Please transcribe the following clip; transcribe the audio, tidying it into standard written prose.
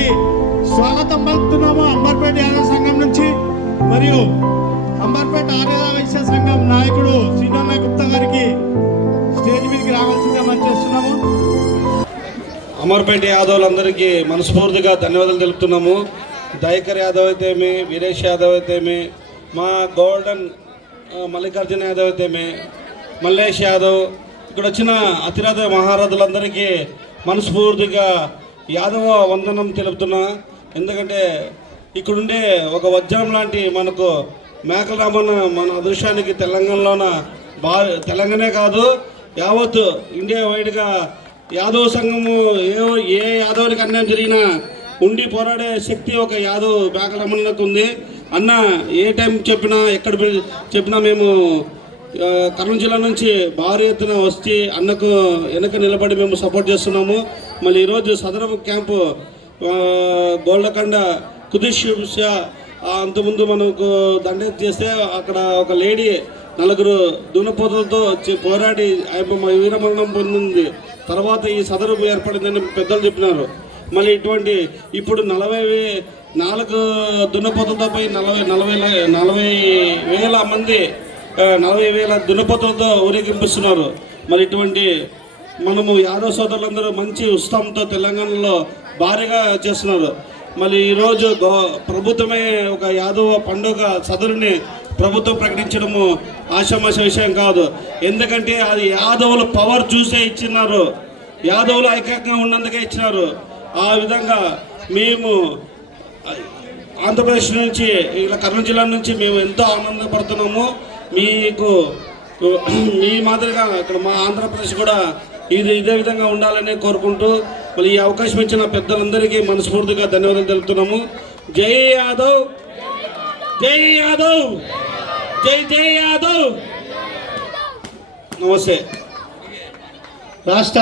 గారికి స్వాగతం పలుకుతున్నాము అంబర్పేట యాదవ సంఘం నుంచి. మరియు అంబర్పేట ఆర్య వైశ్య సంఘం నాయకుడు శ్రీనారాయణ గుప్తా గారికి స్టేజ్ మీదకి రావాల్సిందిగా మనం చేస్తున్నాము. అమర్పేట యాదవులందరికీ మనస్ఫూర్తిగా ధన్యవాదాలు తెలుపుతున్నాము. దయకర్ యాదవ్ అయితేమి, వీరేష్ యాదవ్ అయితేమి, మా గోల్డెన్ మల్లికార్జున యాదవ్ అయితేమి, మల్లేష్ యాదవ్, ఇక్కడ వచ్చిన అతిరథ మహారథులందరికీ మనస్ఫూర్తిగా యాదవ వందనం తెలుపుతున్నా. ఎందుకంటే ఇక్కడుండే ఒక వజ్రం లాంటి మనకు మేకల రామన్న మన అదృష్టానికి తెలంగాణలోన తెలంగాణే కాదు యావత్ ఇండియా వైడ్గా యాదవ్ సంఘము ఏ యాదవునికి అన్యాయం జరిగినా ఉండి పోరాడే శక్తి ఒక యాదవ్ మేకల రామన్నకు ఉంది. అన్న ఏ టైం చెప్పినా ఎక్కడ చెప్పినా మేము కర్నూలు జిల్లా నుంచి భారీ ఎత్తున వచ్చి అన్నకు వెనక నిలబడి మేము సపోర్ట్ చేస్తున్నాము. మళ్ళీ ఈరోజు సదరం క్యాంపు గోల్డకొండ కుదిష్ అంతకుముందు మనకు దండెత్తి చేస్తే అక్కడ ఒక లేడీ 4 దున్నపోతులతో వచ్చి పోరాడి వీరమరణం పొందింది. తర్వాత ఈ సదరం ఏర్పడిందని పెద్దలు చెప్పినారు. మళ్ళీ ఇటువంటి ఇప్పుడు 44 దున్నపోతులతో పోయి 40,000 మంది 40,000 దున్నపోతులతో ఊరేగింపిస్తున్నారు. మరి ఇటువంటి మనము యాదవ్ సోదరులందరూ మంచి ఉత్సాహంతో తెలంగాణలో భారీగా చేస్తున్నారు. మళ్ళీ ఈరోజు ప్రభుత్వమే ఒక యాదవ పండుగ సదరుని ప్రభుత్వం ప్రకటించడము ఆషామాష విషయం కాదు. ఎందుకంటే అది యాదవుల పవర్ చూసే ఇచ్చినారు, యాదవులు ఐక్యంగా ఉన్నందుకే ఇచ్చినారు. ఆ విధంగా మేము ఆంధ్రప్రదేశ్ నుంచి ఇలా కర్నూలు జిల్లా నుంచి మేము ఎంతో ఆనందపడుతున్నాము. మీకు మీ మాదిరిగా ఇక్కడ మా ఆంధ్రప్రదేశ్ కూడా ఇదే విధంగా ఉండాలని కోరుకుంటూ మళ్ళీ ఈ అవకాశం ఇచ్చిన పెద్దలందరికీ మనస్ఫూర్తిగా ధన్యవాదాలు తెలుపుతున్నాము. జై యాదవ్, జై యాదవ్, జై జై యాదవ్. నమస్తే. రాష్ట్ర